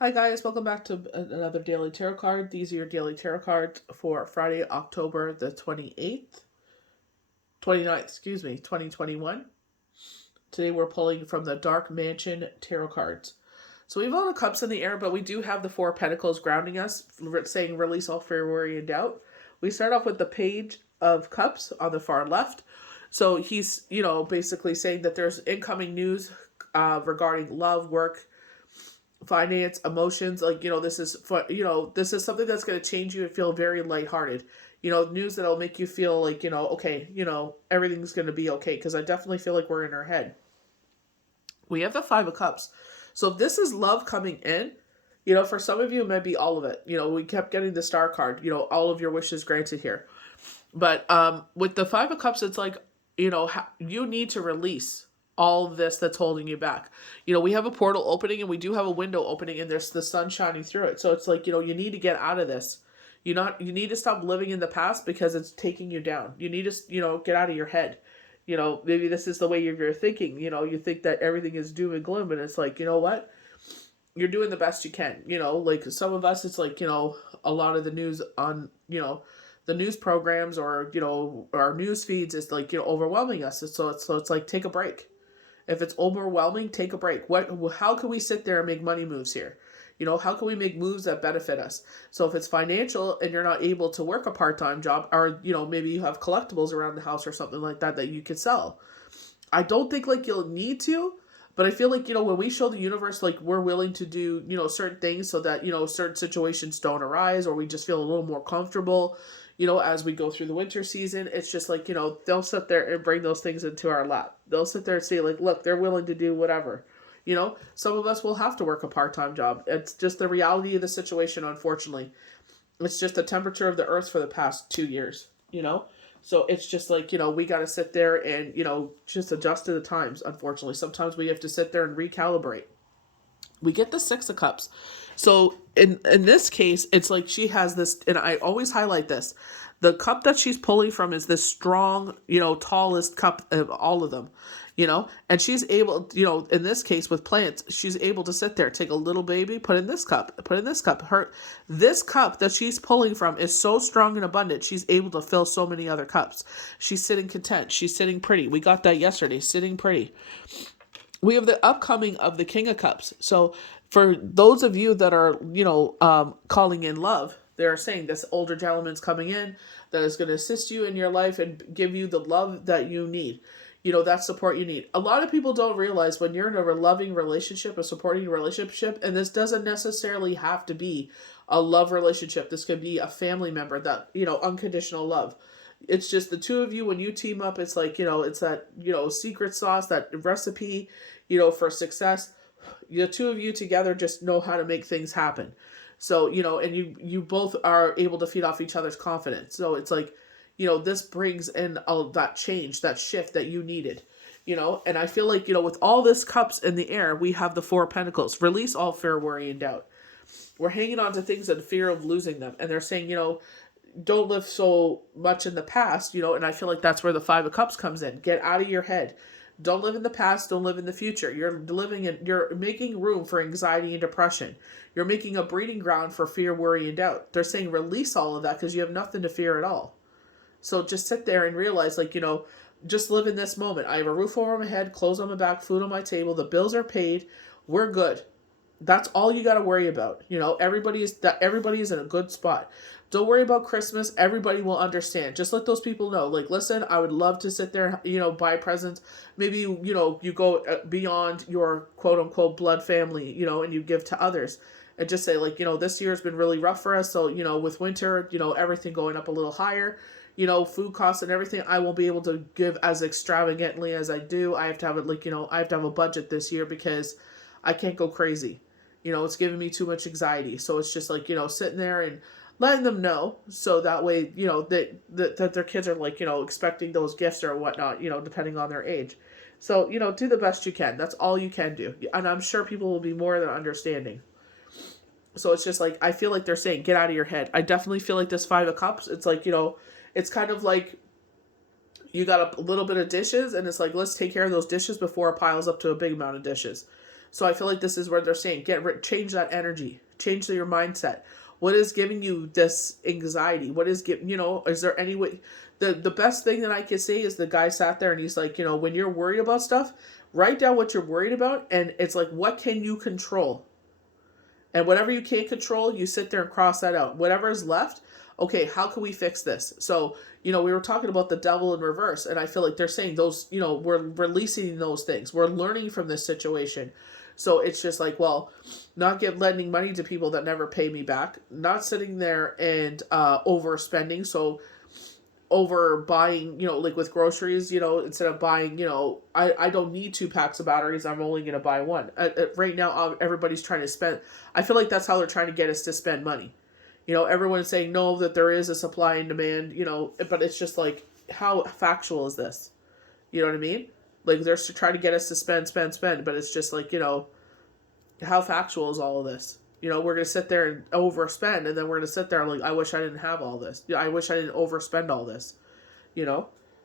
Hi guys, welcome back to another daily tarot card. These are your daily tarot cards for Friday, October the 29th, 2021. Today we're pulling from the Dark Mansion tarot cards. So we have all the cups in the air, but we do have the four pentacles grounding us, saying release all fear, worry, and doubt. We start off with the page of cups on the far left. So he's, basically saying that there's incoming news regarding love, work, finance, emotions. This is this is something that's going to change you and feel very lighthearted. News that'll make you feel like, okay, everything's going to be okay, because I definitely feel like we're in our head. We have the Five of Cups. So if this is love coming in, for some of you, it might be all of it. We kept getting the Star card, all of your wishes granted here. But with the Five of Cups, it's like, you need to release all this that's holding you back. We have a portal opening and we do have a window opening and there's the sun shining through it. So it's like, you need to get out of this. You need to stop living in the past because it's taking you down. You need to, get out of your head. Maybe this is the way you're thinking. You think that everything is doom and gloom, and it's like, you know what? You're doing the best you can. Like some of us, it's like, a lot of the news on, the news programs or, our news feeds is like, overwhelming us. So it's like, take a break. If it's overwhelming, take a break. How can we sit there and make money moves here? How can we make moves that benefit us? So if it's financial and you're not able to work a part-time job, or, maybe you have collectibles around the house or something like that you could sell. I don't think like you'll need to, but I feel like, when we show the universe, like we're willing to do, certain things so that, certain situations don't arise, or we just feel a little more comfortable, as we go through the winter season. It's just like, they'll sit there and bring those things into our lap. They'll sit there and say like, look, they're willing to do whatever. Some of us will have to work a part-time job. It's just the reality of the situation, unfortunately. It's just the temperature of the earth for the past 2 years. So it's just like, we got to sit there and, just adjust to the times, unfortunately. Sometimes we have to sit there and recalibrate. We get the Six of Cups. So in this case, it's like she has this, and I always highlight this. The cup that she's pulling from is this strong, tallest cup of all of them, and she's able, in this case with plants, she's able to sit there, take a little baby, put in this cup, put in this cup. This cup that she's pulling from is so strong and abundant. She's able to fill so many other cups. She's sitting content. She's sitting pretty. We got that yesterday, sitting pretty. We have the upcoming of the King of Cups. So for those of you that are, calling in love, they're saying this older gentleman's coming in that is going to assist you in your life and give you the love that you need. That support you need. A lot of people don't realize when you're in a loving relationship, a supporting relationship, and this doesn't necessarily have to be a love relationship. This could be a family member that, unconditional love. It's just the two of you. When you team up, it's like, it's that, secret sauce, that recipe, for success. The two of you together just know how to make things happen. So, and you both are able to feed off each other's confidence. So it's like, this brings in all that change, that shift that you needed. And I feel like, with all this cups in the air, we have the Four of Pentacles. Release all fear, worry, and doubt. We're hanging on to things in fear of losing them. And they're saying, don't live so much in the past, and I feel like that's where the Five of Cups comes in. Get out of your head. Don't live in the past, don't live in the future. You're making room for anxiety and depression. You're making a breeding ground for fear, worry, and doubt. They're saying release all of that because you have nothing to fear at all. So just sit there and realize, like, just live in this moment. I have a roof over my head, clothes on my back, food on my table, the bills are paid, we're good. That's all you got to worry about. Everybody is in a good spot. Don't worry about Christmas. Everybody will understand. Just let those people know. Like, listen, I would love to sit there, buy presents. Maybe, you go beyond your quote unquote blood family, and you give to others. And just say, like, this year has been really rough for us. So, with winter, everything going up a little higher, food costs and everything, I won't be able to give as extravagantly as I do. I have to have I have to have a budget this year because I can't go crazy. It's giving me too much anxiety. So it's just like, sitting there and letting them know, so that way, that their kids are like, expecting those gifts or whatnot, depending on their age. So, do the best you can. That's all you can do. And I'm sure people will be more than understanding. So it's just like, I feel like they're saying, get out of your head. I definitely feel like this Five of Cups, it's like, it's kind of like you got a little bit of dishes and it's like, let's take care of those dishes before it piles up to a big amount of dishes. So I feel like this is where they're saying, change that energy, change your mindset. What is giving you this anxiety? What is giving, is there any way? The best thing that I could say is the guy sat there and he's like, when you're worried about stuff, write down what you're worried about. And it's like, what can you control? And whatever you can't control, you sit there and cross that out. Whatever is left, okay, how can we fix this? So, we were talking about the devil in reverse, and I feel like they're saying those, we're releasing those things. We're learning from this situation. So it's just like, well, not lending money to people that never pay me back, not sitting there and overspending. So over buying, like with groceries, instead of buying, I don't need 2 packs of batteries. I'm only going to buy one. Right now, everybody's trying to spend. I feel like that's how they're trying to get us to spend money. Everyone's saying no, that there is a supply and demand, but it's just like, how factual is this? You know what I mean? Like, they're trying to get us to spend, but it's just like, how factual is all of this? We're going to sit there and overspend, and then we're going to sit there and like, I wish I didn't have all this. I wish I didn't overspend all this,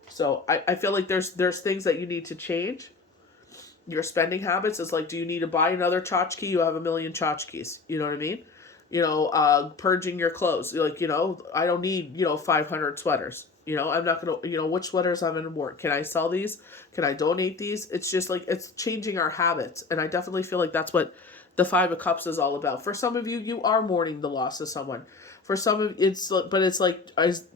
So I feel like there's things that you need to change. Your spending habits is like, do you need to buy another tchotchke? You have a million tchotchkes. You know what I mean? Purging your clothes. Like, I don't need, 500 sweaters. I'm not going to, which sweaters I'm going to wear. Can I sell these? Can I donate these? It's just like, it's changing our habits. And I definitely feel like that's what the 5 of Cups is all about. For some of you, you are mourning the loss of someone. For some of but it's like,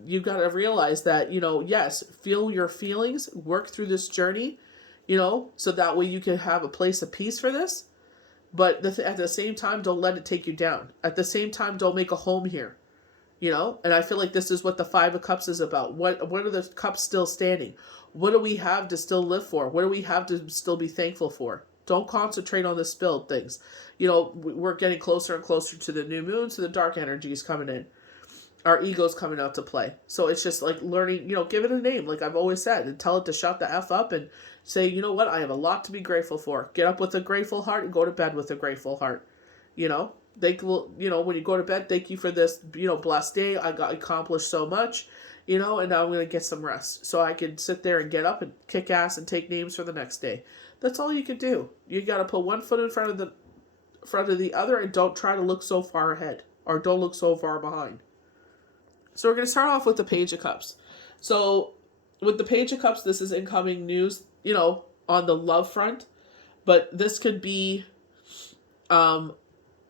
you got to realize that, yes, feel your feelings, work through this journey, so that way you can have a place of peace for this. But at the same time, don't let it take you down. At the same time, don't make a home here. And I feel like this is what the 5 of Cups is about. What are the cups still standing? What do we have to still live for? What do we have to still be thankful for? Don't concentrate on the spilled things. We're getting closer and closer to the new moon, so the dark energy is coming in. Our ego's coming out to play. So it's just like learning, give it a name, like I've always said, and tell it to shut the F up and say, you know what, I have a lot to be grateful for. Get up with a grateful heart and go to bed with a grateful heart. Thank you, when you go to bed, thank you for this, blessed day. I got accomplished so much, and now I'm going to get some rest. So I can sit there and get up and kick ass and take names for the next day. That's all you can do. You got to put one foot in front of the other, and don't try to look so far ahead, or don't look so far behind. So we're going to start off with the Page of Cups. So with the Page of Cups, this is incoming news, on the love front. But this could be,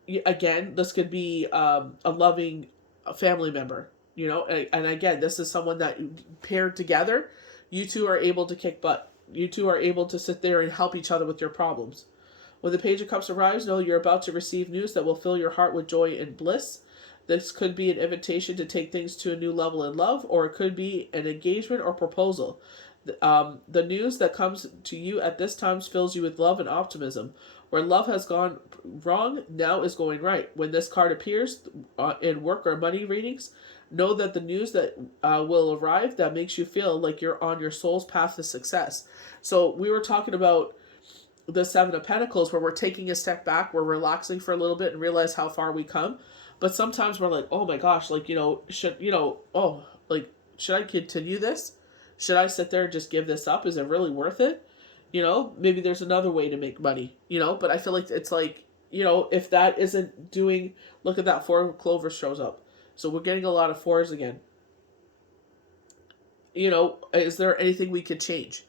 this could be a loving family member, And again, this is someone that paired together. You two are able to kick butt. You two are able to sit there and help each other with your problems. When the Page of Cups arrives, know you're about to receive news that will fill your heart with joy and bliss. This could be an invitation to take things to a new level in love, or it could be an engagement or proposal. The news that comes to you at this time fills you with love and optimism. Where love has gone wrong, now is going right. When this card appears in work or money readings, know that the news that will arrive that makes you feel like you're on your soul's path to success. So we were talking about the 7 of Pentacles, where we're taking a step back, we're relaxing for a little bit and realize how far we come. But sometimes we're like, oh my gosh, like, should I continue this? Should I sit there and just give this up? Is it really worth it? Maybe there's another way to make money, but I feel like it's like, if that isn't doing, look at that 4 of Clovers shows up. So we're getting a lot of 4s again. Is there anything we could change?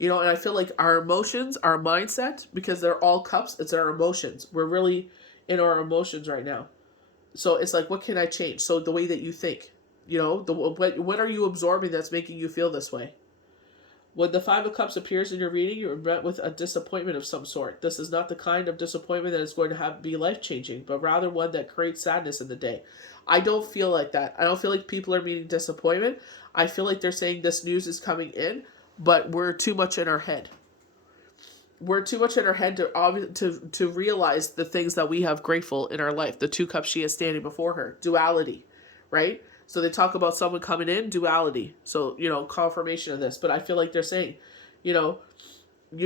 And I feel like our emotions, our mindset, because they're all cups, it's our emotions. We're really in our emotions right now. So it's like, what can I change? So the way that you think, what are you absorbing that's making you feel this way? When the 5 of Cups appears in your reading, you're met with a disappointment of some sort. This is not the kind of disappointment that is going to be life-changing, but rather one that creates sadness in the day. I don't feel like that. I don't feel like people are meeting disappointment. I feel like they're saying this news is coming in, but we're too much in our head. We're too much in our head to realize the things that we have grateful in our life. The 2 cups she has standing before her. Duality, right? So they talk about someone coming in, duality. So, confirmation of this. But I feel like they're saying, you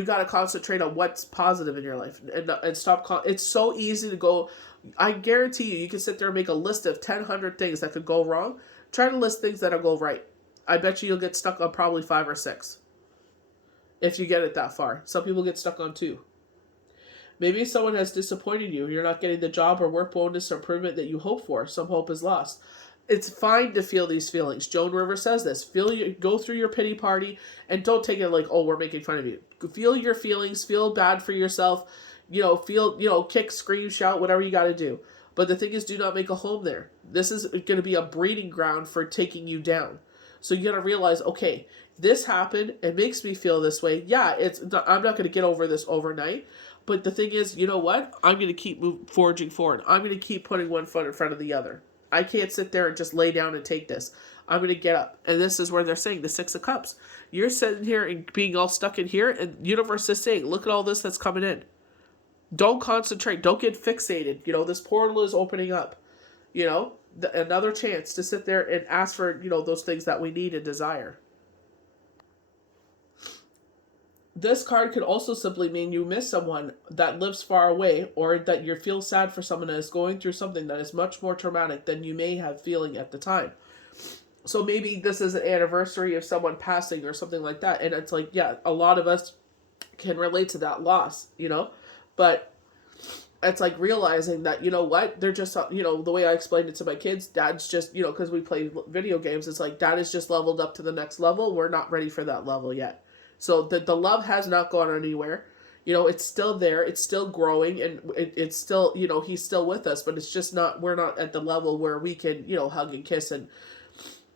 got to concentrate on what's positive in your life and stop. It's so easy to go. I guarantee you can sit there and make a list of 100 things that could go wrong. Try to list things that'll go right. I bet you'll get stuck on probably 5 or 6. If you get it that far. Some people get stuck on 2. Maybe someone has disappointed you. You're not getting the job or work bonus or improvement that you hope for. Some hope is lost. It's fine to feel these feelings. Joan Rivers says this. Go through your pity party and don't take it like, oh, we're making fun of you. Feel your feelings. Feel bad for yourself. Kick, scream, shout, whatever you got to do. But the thing is, do not make a home there. This is going to be a breeding ground for taking you down. So you got to realize, okay, this happened. It makes me feel this way. Yeah, I'm not going to get over this overnight. But the thing is, you know what? I'm going to keep forging forward. I'm going to keep putting one foot in front of the other. I can't sit there and just lay down and take this. I'm going to get up. And this is where they're saying the Six of Cups. You're sitting here and being all stuck in here, and the universe is saying, look at all this that's coming in. Don't concentrate. Don't get fixated. This portal is opening up. Another chance to sit there and ask for, those things that we need and desire. This card could also simply mean you miss someone that lives far away, or that you feel sad for someone that is going through something that is much more traumatic than you may have feeling at the time. So maybe this is an anniversary of someone passing or something like that. And it's like, yeah, a lot of us can relate to that loss, but it's like realizing that, what, they're just, the way I explained it to my kids, dad's just, because we play video games, it's like dad is just leveled up to the next level. We're not ready for that level yet. So the love has not gone anywhere. It's still there. It's still growing, and it's still, he's still with us, but it's just not, we're not at the level where we can, hug and kiss and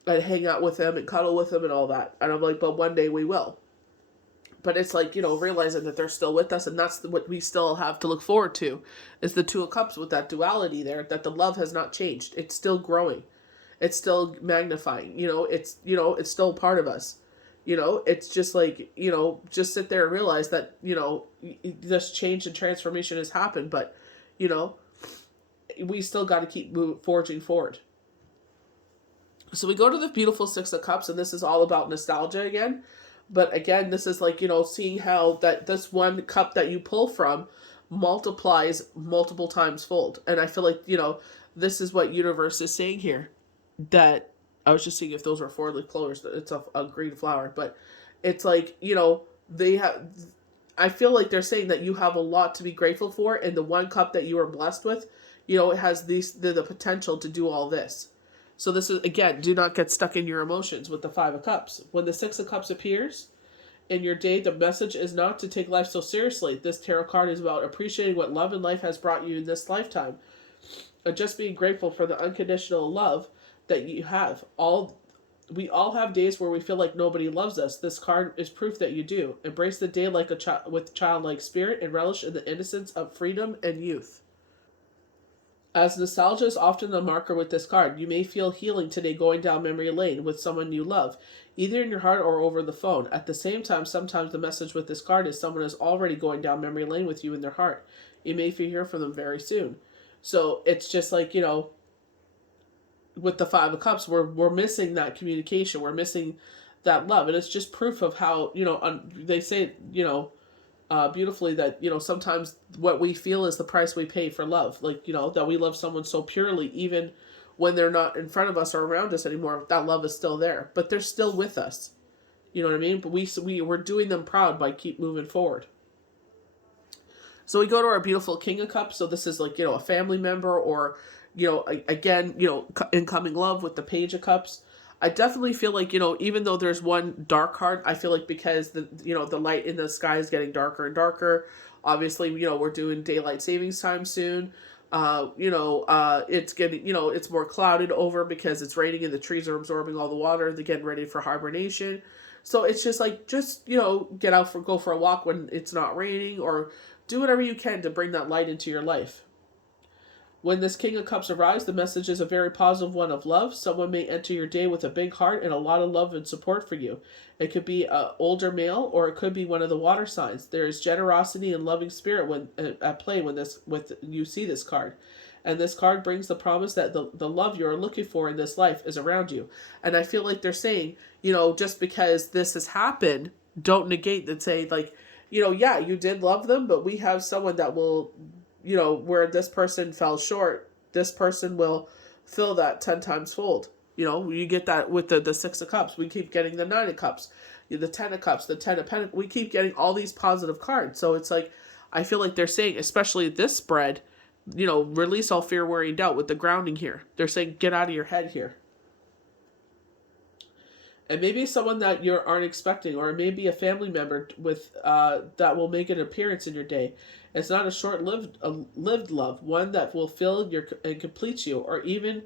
hang out with him and cuddle with him and all that. And I'm like, but one day we will. But it's like, realizing that they're still with us, and that's what we still have to look forward to, is the Two of Cups with that duality there, that the love has not changed. It's still growing. It's still magnifying. It's still part of us. It's just like, just sit there and realize that, this change and transformation has happened, but, we still got to keep forging forward. So we go to the beautiful Six of Cups, and this is all about nostalgia again. But again, this is like, seeing how that this one cup that you pull from multiplies multiple times fold. And I feel like, this is what universe is saying here. That I was just seeing if those were four-leaf clovers. It's a green flower. But it's like, they have, I feel like they're saying that you have a lot to be grateful for. And the one cup that you are blessed with, it has the potential to do all this. So this is, again, do not get stuck in your emotions with the Five of Cups. When the Six of Cups appears in your day, the message is not to take life so seriously. This tarot card is about appreciating what love and life has brought you in this lifetime. And just being grateful for the unconditional love that you have. We all have days where we feel like nobody loves us. This card is proof that you do. Embrace the day like with childlike spirit and relish in the innocence of freedom and youth. As nostalgia is often the marker with this card, you may feel healing today going down memory lane with someone you love, either in your heart or over the phone. At the same time, sometimes the message with this card is someone is already going down memory lane with you in their heart. You may hear from them very soon. So it's just like, with the Five of Cups, we're missing that communication. We're missing that love. And it's just proof of how, they say, beautifully that, sometimes what we feel is the price we pay for love. Like, that we love someone so purely, even when they're not in front of us or around us anymore, that love is still there. But they're still with us. You know what I mean? But we're doing them proud by keep moving forward. So we go to our beautiful King of Cups. So this is like, a family member or, again, incoming love with the Page of Cups. I definitely feel like, even though there's one dark card, I feel like because the light in the sky is getting darker and darker. Obviously, we're doing daylight savings time soon. It's getting, it's more clouded over because it's raining and the trees are absorbing all the water. They're getting ready for hibernation. So it's just like, go for a walk when it's not raining, or do whatever you can to bring that light into your life. When this King of Cups arrives, the message is a very positive one of love. Someone may enter your day with a big heart and a lot of love and support for you. It could be an older male, or it could be one of the water signs. There is generosity and loving spirit when at play when you see this card. And this card brings the promise that the love you're looking for in this life is around you. And I feel like they're saying, just because this has happened, don't negate and say, like, yeah, you did love them, but we have someone that will, where this person fell short, this person will fill that 10 times fold. You get that with the Six of Cups. We keep getting the Nine of Cups, the 10 of Cups, the 10 of Pentacles. We keep getting all these positive cards. So it's like, I feel like they're saying, especially this spread, release all fear, worry, and doubt with the grounding here. They're saying, get out of your head here. And maybe someone that you aren't expecting, or maybe a family member with that will make an appearance in your day. It's not a short-lived lived love, one that will fill your and complete you, or even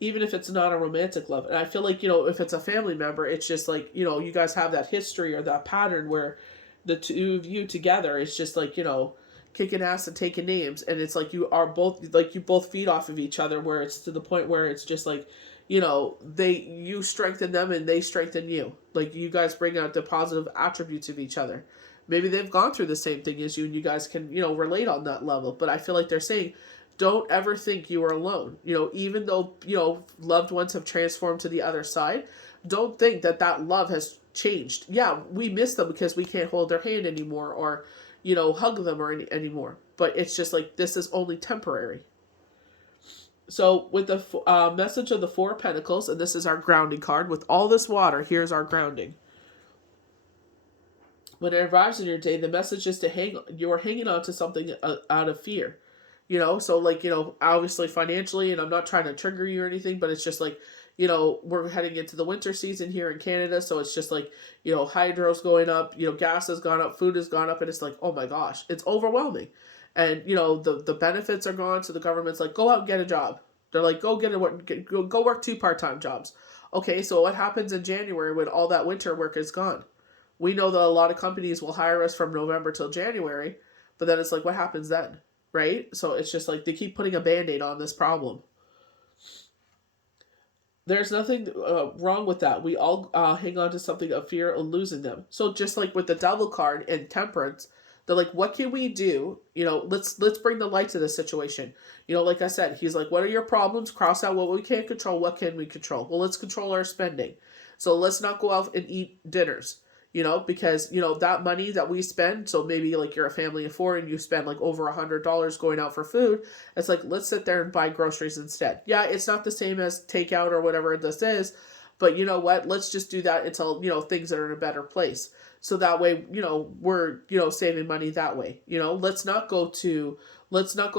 if it's not a romantic love. And I feel like, if it's a family member, it's just like, you guys have that history or that pattern where the two of you together, it's just like, kicking ass and taking names, and it's like you are both, like, you both feed off of each other, where it's to the point where it's just like, you strengthen them and they strengthen you. Like, you guys bring out the positive attributes of each other. Maybe they've gone through the same thing as you, and you guys can, relate on that level. But I feel like they're saying, don't ever think you are alone. Even though, loved ones have transformed to the other side, don't think that love has changed. Yeah, we miss them because we can't hold their hand anymore, or, hug them anymore. But it's just like, this is only temporary. So with the message of the Four of Pentacles, and this is our grounding card, with all this water, here's our grounding. When it arrives in your day, the message is you're hanging on to something out of fear. So like, obviously financially, and I'm not trying to trigger you or anything, but it's just like, we're heading into the winter season here in Canada. So it's just like, hydro's going up, gas has gone up, food has gone up, and it's like, oh my gosh, it's overwhelming. And, the benefits are gone. So the government's like, go out and get a job. They're like, go work 2 part-time jobs. Okay, so what happens in January when all that winter work is gone? We know that a lot of companies will hire us from November till January, but then it's like, what happens then? Right? So it's just like they keep putting a Band-Aid on this problem. There's nothing wrong with that. We all hang on to something of fear of losing them. So just like with the Devil card and Temperance, they're like, what can we do? Let's bring the light to the situation. Like I said, he's like, what are your problems? Cross out what we can't control. What can we control? Well, let's control our spending. So let's not go out and eat dinners. Because, that money that we spend, so maybe like you're a family of 4 and you spend like over $100 going out for food. It's like, let's sit there and buy groceries instead. Yeah, it's not the same as takeout or whatever this is, but you know what? Let's just do that until, things are in a better place. So that way, we're, saving money that way. Let's not go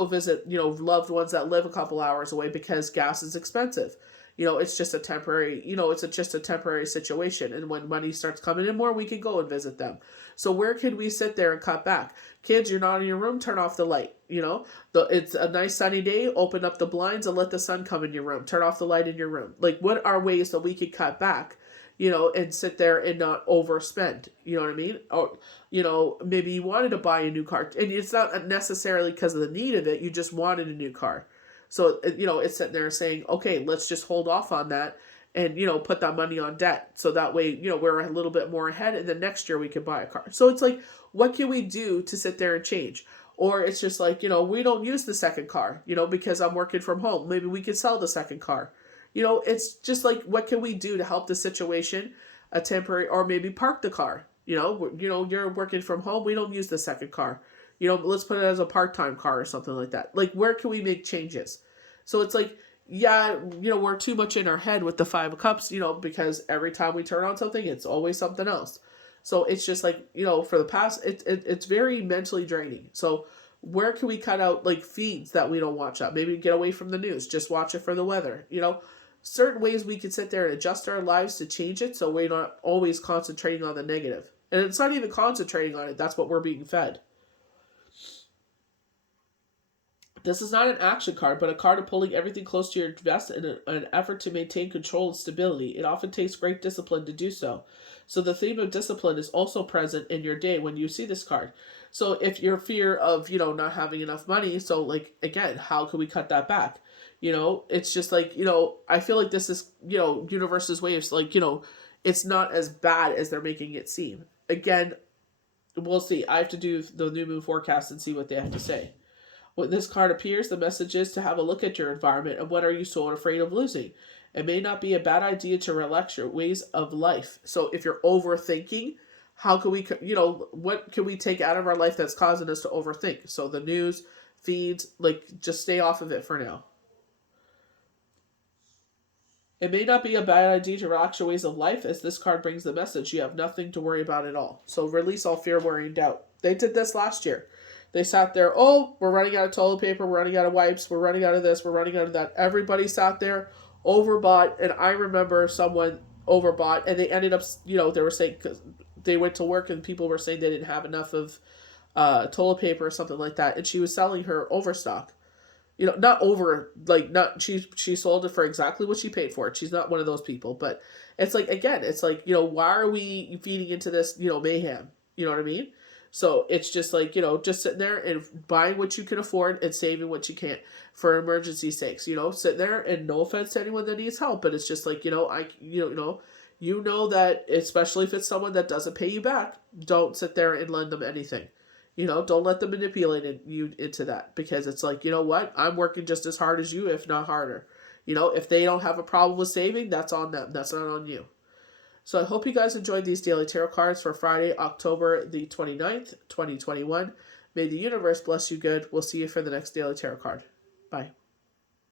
visit, loved ones that live a couple hours away because gas is expensive. It's just a temporary, just a temporary situation. And when money starts coming in more, we can go and visit them. So where can we sit there and cut back? Kids, you're not in your room, turn off the light. It's a nice sunny day, open up the blinds and let the sun come in your room. Turn off the light in your room. Like, what are ways that we could cut back, and sit there and not overspend? You know what I mean? Or, maybe you wanted to buy a new car, and it's not necessarily because of the need of it. You just wanted a new car. So, it's sitting there saying, okay, let's just hold off on that and, put that money on debt. So that way, we're a little bit more ahead, and then next year we can buy a car. So it's like, what can we do to sit there and change? Or it's just like, we don't use the second car, because I'm working from home. Maybe we could sell the second car. It's just like, what can we do to help the situation, a temporary, or maybe park the car? You're working from home. We don't use the second car. Let's put it as a part-time car or something like that. Like, where can we make changes? So it's like, yeah, we're too much in our head with the 5 of Cups, because every time we turn on something, it's always something else. So it's just like, for the past, it's very mentally draining. So where can we cut out like feeds that we don't watch up? Maybe get away from the news, just watch it for the weather. Certain ways we can sit there and adjust our lives to change it, so we're not always concentrating on the negative. And it's not even concentrating on it. That's what we're being fed. This is not an action card, but a card of pulling everything close to your vest in an effort to maintain control and stability. It often takes great discipline to do so. So the theme of discipline is also present in your day when you see this card. So if your fear of, not having enough money, so like, again, how can we cut that back? It's just like, I feel like this is, universe's way of like, it's not as bad as they're making it seem. Again, we'll see. I have to do the new moon forecast and see what they have to say. When this card appears, the message is to have a look at your environment and what are you so afraid of losing. It may not be a bad idea to relax your ways of life. So if you're overthinking, how can we, what can we take out of our life that's causing us to overthink? So the news, feeds, like, just stay off of it for now. It may not be a bad idea to relax your ways of life, as this card brings the message you have nothing to worry about at all. So release all fear, worry, and doubt. They did this last year. They sat there, oh, we're running out of toilet paper, we're running out of wipes, we're running out of this, we're running out of that. Everybody sat there, overbought, and I remember someone overbought, and they ended up, they were saying, cause they went to work and people were saying they didn't have enough of toilet paper or something like that, and she was selling her overstock. Not over, like, not, she sold it for exactly what she paid for it. She's not one of those people, but it's like, again, it's like, why are we feeding into this, mayhem? You know what I mean? So it's just like, just sitting there and buying what you can afford and saving what you can't for emergency sakes, sitting there, and no offense to anyone that needs help, but it's just like, that, especially if it's someone that doesn't pay you back, don't sit there and lend them anything. Don't let them manipulate you into that, because it's like, what? I'm working just as hard as you, if not harder. If they don't have a problem with saving, that's on them. That's not on you. So I hope you guys enjoyed these daily tarot cards for Friday, October the 29th, 2021. May the universe bless you good. We'll see you for the next daily tarot card. Bye.